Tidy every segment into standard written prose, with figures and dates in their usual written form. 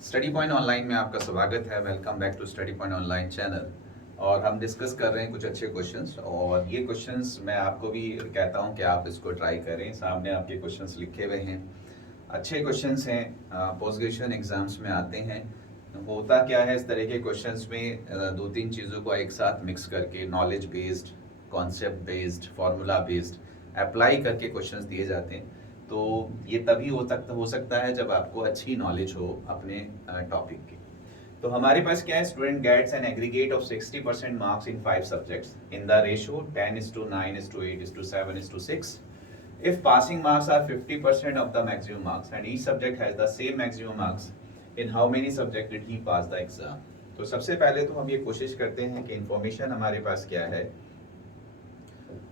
Study point online में आपका स्वागत है। Welcome back to study point online channel. और हम डिस्कस कर रहे हैं कुछ अच्छे क्वेश्चंस, और ये क्वेश्चंस मैं आपको भी कहता हूं कि आप इसको ट्राई करें। सामने आपके क्वेश्चंस लिखे हुए हैं, अच्छे क्वेश्चंस हैं, पोस्ट ग्रेजुएशन एग्जाम्स में आते हैं। होता क्या है, इस तरह के क्वेश्चंस में दो तीन चीज़ों को एक साथ मिक्स करके knowledge based, concept based, formula based apply करके क्वेश्चंस दिए जाते हैं। तो ये तभी हो सकता है जब आपको अच्छी नॉलेज हो अपने टॉपिक की। तो हमारे पास क्या है, student gets an aggregate of 60% marks in 5 subjects in the ratio 10:9:8:7:6. If passing marks are 50% of the maximum marks and each subject has the same maximum marks, in how many subject did he pass the exam? तो सबसे पहले तो हम ये कोशिश करते हैं कि इंफॉर्मेशन हमारे पास क्या है।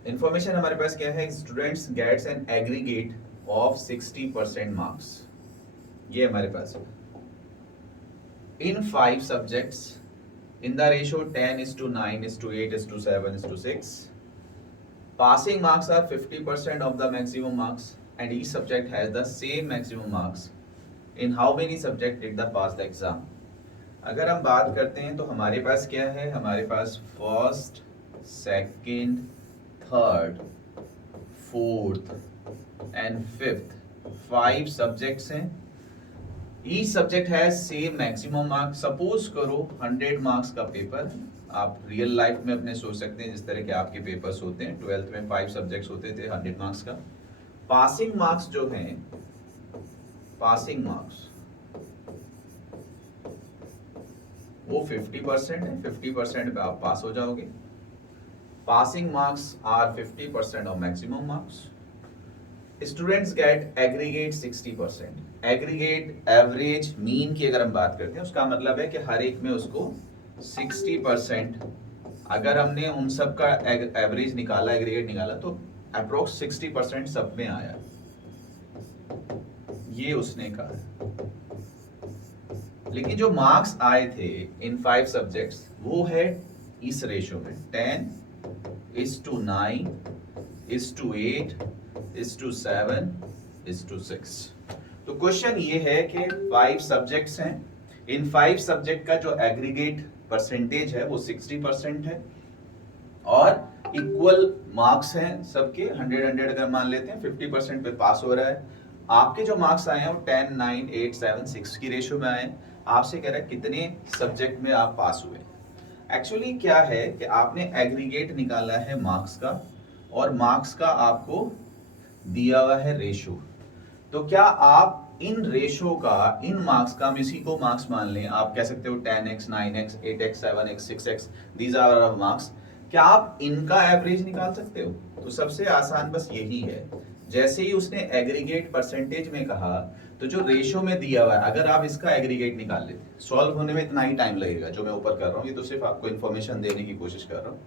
इंफॉर्मेशन हमारे पास क्या है, students gets an aggregate of 60% marks. ये हमारे पास है in 5 subjects in the ratio 10:9:8:7:6. Passing marks are 50% of the maximum marks and each subject has the same maximum marks. In how many subject did the pass the exam? अगर हम बात करते हैं तो हमारे पास क्या है, हमारे पास first, second, third, fourth and fifth 5 subjects हैं। Each subject has same maximum marks. Suppose करो 100 मार्क्स का पेपर, आप रियल लाइफ में अपने सोच सकते हैं जिस तरह के आपके पेपर्स होते हैं। 12th में 5 सब्जेक्ट्स होते थे 100 मार्क्स का। पासिंग मार्क्स जो हैं, पासिंग मार्क्स वो 50% है। 50% पे आप पास हो जाओगे। Passing marks are 50% of maximum marks. Students get aggregate 60%। Aggregate average mean की अगर हम बात करते हैं, उसका मतलब है कि हर एक में उसको 60%, अगर हमने उन सब का एवरेज निकाला, एग्रीगेट निकाला, तो अप्रोक्स 60% सब में आया। ये उसने कहा। लेकिन जो मार्क्स आए थे इन 5 सब्जेक्ट्स वो है इस रेशियो में 10:9:8:7:6. तो क्वेश्चन ये है कि 5 सब्जेक्ट्स हैं, इन 5 सब्जेक्ट का जो एग्रीगेट परसेंटेज है वो 60% है और इक्वल मार्क्स हैं सबके। 100 अगर मान लेते हैं, 50% पे पास हो रहा है। आपके जो मार्क्स आए हैं वो 10:9:8:7:6 की रेशियो में आए। आपसे कह रहा है कितने सब्जेक्ट में आप पास हुए। एक्चुअली क्या है कि आपने एग्रीगेट निकाला है मार्क्स का, और मार्क्स का आपको दिया हुआ है रेशो। तो क्या आप इन रेशो का, इन मार्क्स का, हम इसी को मार्क्स मान लें, आप कह सकते हो 10x, 9x, 8x, 7x, 6x, these are our marks. क्या आप इनका एवरेज निकाल सकते हो? तो सबसे आसान बस यही है। जैसे ही उसने एग्रीगेट परसेंटेज में कहा, तो जो रेशियो में दिया हुआ है, अगर आप इसका एग्रीगेट निकाल लेते, सॉल्व होने में इतना ही टाइम लगेगा जो मैं ऊपर कर रहा हूँ, ये तो सिर्फ आपको इन्फॉर्मेशन देने की कोशिश कर रहा हूँ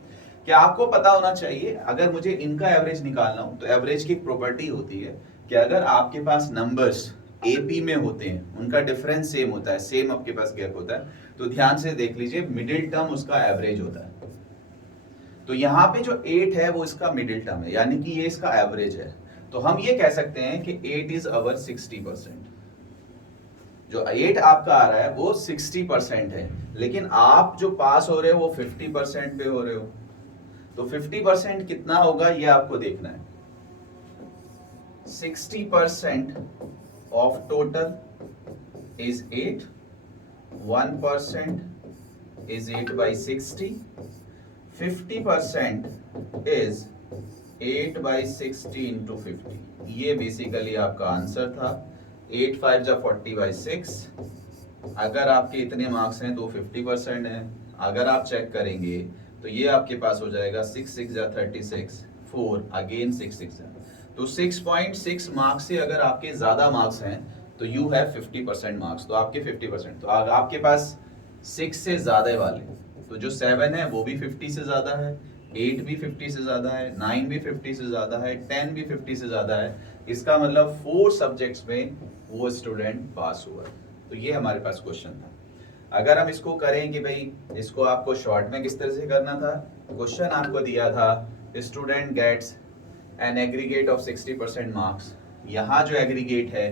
कि आपको पता होना चाहिए। अगर मुझे इनका एवरेज निकालना हो तो एवरेज की एक प्रॉपर्टी होती है कि अगर आपके पास नंबर्स एपी में होते हैं, उनका डिफरेंस सेम होता है, सेम आपके पास गैप होता है, तो ध्यान से देख लीजिए, मिडिल टर्म उसका एवरेज होता है। तो यहाँ पे जो 8 है वो इसका मिडिल टर्म है, यानी कि ये इसका एवरेज है। तो हम ये कह सकते हैं कि 8 इज अवर 60%। जो 8 आपका आ रहा है वो 60% है, लेकिन आप जो पास हो रहे हो वो 50% पे हो रहे हो। तो 50% कितना होगा ये आपको देखना है। 60% of total is 8, 1% is 8/60, 50% is 8/60 into 50। ये बेसिकली आपका आंसर था। 8 5 जा 40/6। अगर आपके इतने मार्क्स हैं तो 50% है। अगर आप चेक करेंगे तो ये आपके पास हो जाएगा 6 6 जा 36, 4 अगेन 6 6 जा। तो 6.6 मार्क्स से अगर आपके ज्यादा मार्क्स हैं तो यू हैव 50% मार्क्स। तो आपके 50%, तो आपके पास 6 से ज्यादा वाले, तो जो 7 है वो भी 50 से ज्यादा है, 8 भी 50 से ज्यादा है, 9 भी 50 से ज्यादा है, 10 भी 50 से ज्यादा है। इसका मतलब 4 सब्जेक्ट्स में वो स्टूडेंट पास हुआ। तो ये हमारे पास क्वेश्चन था। अगर हम इसको करें कि भाई इसको आपको शॉर्ट में किस तरह से करना था, क्वेश्चन आपको दिया था student gets an aggregate of 60% marks. यहाँ जो एग्रीगेट है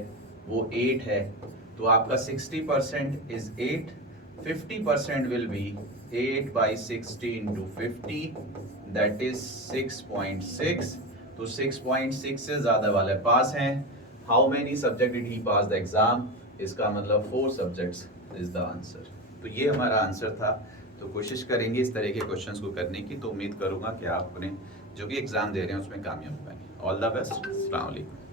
वो 8 है, तो आपका 60% is 8, 50% will be 8 by 60 into 50, that is 6.6. तो 6.6 से ज्यादा वाले पास हैं. How many subject did he pass the exam? इसका मतलब 4 सब्जेक्ट्स इज द आंसर. तो ये हमारा आंसर था. तो कोशिश करेंगे इस तरह के क्वेश्चंस को करने की. तो उम्मीद करूंगा कि आप अपने जो भी एग्जाम दे रहे हैं उसमें कामयाब पाएंगे. All the best. अस्सलाम वालेकुम.